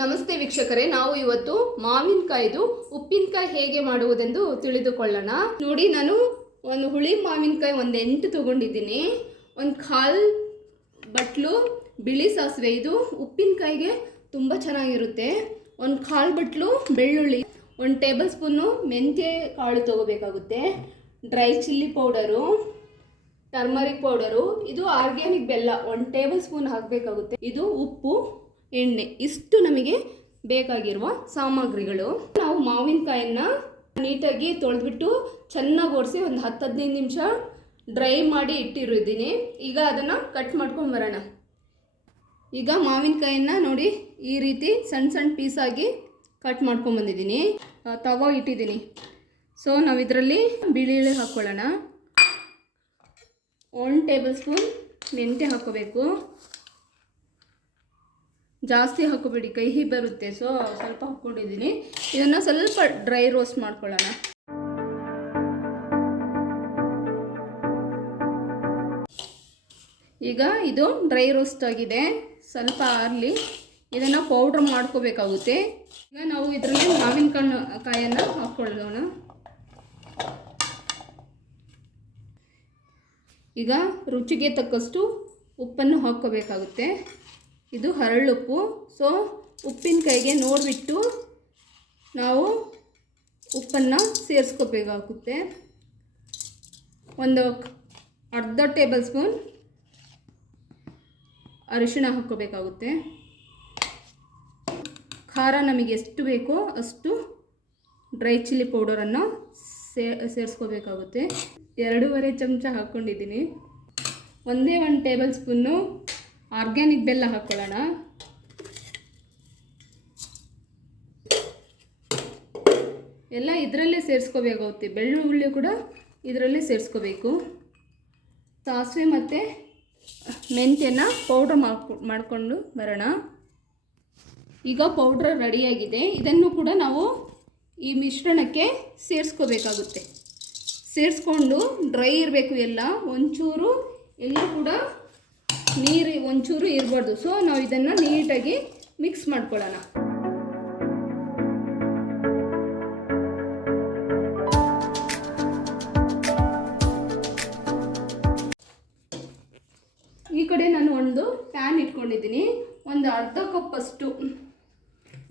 ನಮಸ್ತೆ ವೀಕ್ಷಕರೇ, ನಾವು ಇವತ್ತು ಮಾವಿನಕಾಯಿದು ಉಪ್ಪಿನಕಾಯಿ ಹೇಗೆ ಮಾಡುವುದೆಂದು ತಿಳಿದುಕೊಳ್ಳೋಣ. ನೋಡಿ, ನಾನು ಒಂದು ಹುಳಿ ಮಾವಿನಕಾಯಿ ಒಂದು 8 ತಗೊಂಡಿದ್ದೀನಿ. ಒಂದು 1/4 ಬಟ್ಲು ಬಿಳಿ ಸಾಸಿವೆ, ಇದು ಉಪ್ಪಿನಕಾಯಿಗೆ ತುಂಬ ಚೆನ್ನಾಗಿರುತ್ತೆ. ಒಂದು 1/4 ಬಟ್ಲು ಬೆಳ್ಳುಳ್ಳಿ, 1 ಟೇಬಲ್ ಸ್ಪೂನು ಮೆಂತ್ಯ ಕಾಳು ತಗೋಬೇಕಾಗುತ್ತೆ. Dry chilli powder, turmeric powder, ಇದು ಆರ್ಗ್ಯಾನಿಕ್ ಬೆಲ್ಲ 1 ಟೇಬಲ್ ಸ್ಪೂನ್ ಹಾಕಬೇಕಾಗುತ್ತೆ. ಇದು ಉಪ್ಪು, ಎಣ್ಣೆ, ಇಷ್ಟು ನಮಗೆ ಬೇಕಾಗಿರುವ ಸಾಮಗ್ರಿಗಳು. ನಾವು ಮಾವಿನಕಾಯಿನ ನೀಟಾಗಿ ತೊಳೆದ್ಬಿಟ್ಟು ಚೆನ್ನಾಗಿ ಒರೆಸಿ ಒಂದು 10-15 ನಿಮಿಷ ಡ್ರೈ ಮಾಡಿ ಇಟ್ಟಿರಿದ್ದೀನಿ. ಈಗ ಅದನ್ನು ಕಟ್ ಮಾಡ್ಕೊಂಡು ಬರೋಣ. ಈಗ ಮಾವಿನಕಾಯಿನ ನೋಡಿ ಈ ರೀತಿ ಸಣ್ಣ ಸಣ್ಣ ಪೀಸಾಗಿ ಕಟ್ ಮಾಡ್ಕೊಂಡು ಬಂದಿದ್ದೀನಿ. ತವ ಇಟ್ಟಿದ್ದೀನಿ. ಸೊ ನಾವು ಇದರಲ್ಲಿ ಬಿಳಿ ಹಾಕ್ಕೊಳ್ಳೋಣ. 1 ಟೇಬಲ್ ಸ್ಪೂನ್ ಮೆಂತ್ಯ ಹಾಕ್ಕೋಬೇಕು. ಜಾಸ್ತಿ ಹಾಕೋಬೇಡಿ, ಕಹಿ ಬರುತ್ತೆ. ಸೊ ಸ್ವಲ್ಪ ಹಾಕ್ಕೊಂಡಿದ್ದೀನಿ. ಇದನ್ನು ಸ್ವಲ್ಪ ಡ್ರೈ ರೋಸ್ಟ್ ಮಾಡ್ಕೊಳ್ಳೋಣ. ಈಗ ಇದು ಡ್ರೈ ರೋಸ್ಟ್ ಆಗಿದೆ, ಸ್ವಲ್ಪ ಆರಲಿ. ಇದನ್ನು ಪೌಡ್ರ್ ಮಾಡ್ಕೋಬೇಕಾಗುತ್ತೆ. ಈಗ ನಾವು ಇದರಲ್ಲಿ ಮಾವಿನಕಾಯನ್ನು ಹಾಕ್ಕೊಳ್ಳೋಣ. ಈಗ ರುಚಿಗೆ ತಕ್ಕಷ್ಟು ಉಪ್ಪನ್ನು ಹಾಕ್ಕೋಬೇಕಾಗುತ್ತೆ. ಇದು ಹರಳುಪ್ಪು. ಸೊ ಉಪ್ಪಿನಕಾಯಿಗೆ ನೋಡಿಬಿಟ್ಟು ನಾವು ಉಪ್ಪನ್ನು ಸೇರಿಸ್ಕೋಬೇಕಾಗುತ್ತೆ. ಒಂದು ಅರ್ಧ ಟೇಬಲ್ ಸ್ಪೂನ್ ಅರಿಶಿಣ ಹಾಕ್ಕೋಬೇಕಾಗುತ್ತೆ. ಖಾರ ನಮಗೆ ಎಷ್ಟು ಬೇಕೋ ಅಷ್ಟು ಡ್ರೈ ಚಿಲ್ಲಿ ಪೌಡರನ್ನು ಸೇರಿಸ್ಕೋಬೇಕಾಗುತ್ತೆ. 2.5 ಚಮಚ ಹಾಕ್ಕೊಂಡಿದ್ದೀನಿ. 1 ಟೇಬಲ್ ಸ್ಪೂನು ಆರ್ಗ್ಯಾನಿಕ್ ಬೆಲ್ಲ ಹಾಕ್ಕೊಳ್ಳೋಣ. ಎಲ್ಲ ಇದರಲ್ಲೇ ಸೇರಿಸ್ಕೋಬೇಕಾಗುತ್ತೆ. ಬೆಳ್ಳುಳ್ಳಿ ಕೂಡ ಇದರಲ್ಲೇ ಸೇರಿಸ್ಕೋಬೇಕು. ಸಾಸಿವೆ ಮತ್ತು ಮೆಂತ್ಯನ ಪೌಡ್ರ್ ಮಾಡಿಕೊಂಡು ಬರೋಣ. ಈಗ ಪೌಡ್ರ್ ರೆಡಿಯಾಗಿದೆ. ಇದನ್ನು ಕೂಡ ನಾವು ಈ ಮಿಶ್ರಣಕ್ಕೆ ಸೇರಿಸ್ಕೋಬೇಕಾಗುತ್ತೆ. ಸೇರಿಸ್ಕೊಂಡು ಡ್ರೈ ಇರಬೇಕು ಎಲ್ಲ, ಒಂಚೂರು ಎಲ್ಲ ಕೂಡ ನೀರು ಒಂಚೂರು ಇರಬಾರ್ದು. ಸೊ ನಾವು ಇದನ್ನು ನೀಟಾಗಿ ಮಿಕ್ಸ್ ಮಾಡ್ಕೊಳ್ಳೋಣ. ಈ ಕಡೆ ನಾನು ಒಂದು ಪ್ಯಾನ್ ಇಟ್ಕೊಂಡಿದ್ದೀನಿ. ಒಂದು ಅರ್ಧ ಕಪ್ಪಷ್ಟು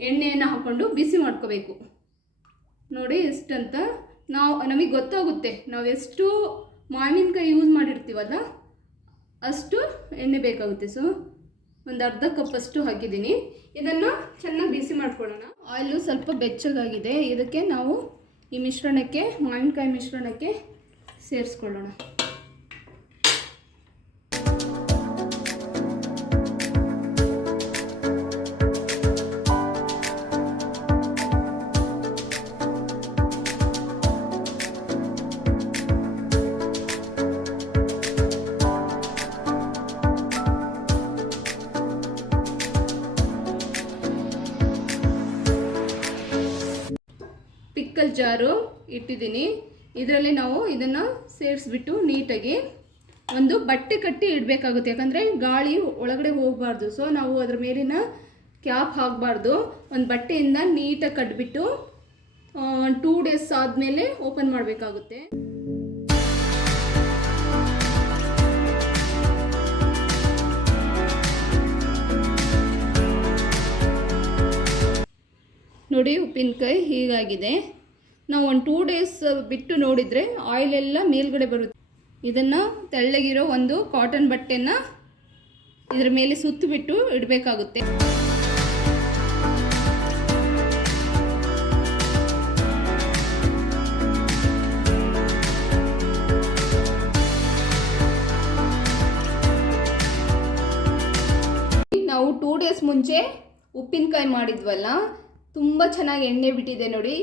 ಎಣ್ಣೆಯನ್ನು ಹಾಕ್ಕೊಂಡು ಬಿಸಿ ಮಾಡ್ಕೋಬೇಕು. ನೋಡಿ ಎಷ್ಟಂತ ನಮಗೆ ಗೊತ್ತಾಗುತ್ತೆ ನಾವು ಎಷ್ಟು ಮಾವಿನಕಾಯಿ ಯೂಸ್ ಮಾಡಿರ್ತೀವಲ್ಲ ಅಷ್ಟು ಎಣ್ಣೆ ಬೇಕಾಗುತ್ತೆ. ಸೊ ಒಂದು ಅರ್ಧ ಕಪ್ಪಷ್ಟು ಹಾಕಿದ್ದೀನಿ. ಇದನ್ನು ಚೆನ್ನಾಗಿ ಬಿಸಿ ಮಾಡ್ಕೊಳ್ಳೋಣ. ಆಯಿಲು ಸ್ವಲ್ಪ ಬೆಚ್ಚಗಾಗಿದೆ. ಇದಕ್ಕೆ ನಾವು ಈ ಮಿಶ್ರಣಕ್ಕೆ, ಮಾವಿನಕಾಯಿ ಮಿಶ್ರಣಕ್ಕೆ ಸೇರಿಸ್ಕೊಳ್ಳೋಣ. ಪಿಕ್ಕಲ್ ಜಾರು ಇಟ್ಟಿದ್ದೀನಿ. ಇದರಲ್ಲಿ ನಾವು ಇದನ್ನು ಸೇರಿಸ್ಬಿಟ್ಟು ನೀಟಾಗಿ ಒಂದು ಬಟ್ಟೆ ಕಟ್ಟಿ ಇಡಬೇಕಾಗುತ್ತೆ. ಯಾಕಂದರೆ ಗಾಳಿ ಒಳಗಡೆ ಹೋಗಬಾರ್ದು. ಸೊ ನಾವು ಅದರ ಮೇಲಿನ ಕ್ಯಾಪ್ ಹಾಕಬಾರ್ದು. ಒಂದು ಬಟ್ಟೆಯಿಂದ ನೀಟಾಗಿ ಕಟ್ಬಿಟ್ಟು 2 ಡೇಸ್ ಆದಮೇಲೆ ಓಪನ್ ಮಾಡಬೇಕಾಗುತ್ತೆ. ನೋಡಿ ಉಪ್ಪಿನಕಾಯಿ ಹೀಗಾಗಿದೆ. ನಾವು ಒಂದು 2 ಡೇಸ್ ಬಿಟ್ಟು ನೋಡಿದರೆ ಆಯಿಲೆಲ್ಲ ಮೇಲ್ಗಡೆ ಬರುತ್ತೆ. ಇದನ್ನು ತೆಳ್ಳಗಿರೋ ಒಂದು ಕಾಟನ್ ಬಟ್ಟೆನ ಇದರ ಮೇಲೆ ಸುತ್ತಿಬಿಟ್ಟು ಇಡಬೇಕಾಗುತ್ತೆ. ನಾವು 2 ಡೇಸ್ ಮುಂಚೆ ಉಪ್ಪಿನಕಾಯಿ ಮಾಡಿದ್ವಲ್ಲ, ತುಂಬ ಚೆನ್ನಾಗಿ ಎಣ್ಣೆ ಬಿಟ್ಟಿದೆ. ನೋಡಿ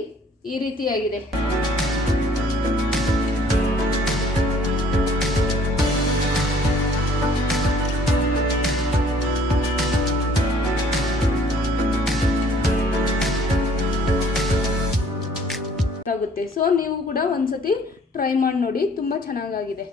ಈ ರೀತಿಯಾಗಿದೆ. ಆಗುತ್ತೆ. ಸೊ ನೀವು ಕೂಡ ಒಂದ್ಸತಿ ಟ್ರೈ ಮಾಡಿ ನೋಡಿ, ತುಂಬ ಚೆನ್ನಾಗಾಗಿದೆ.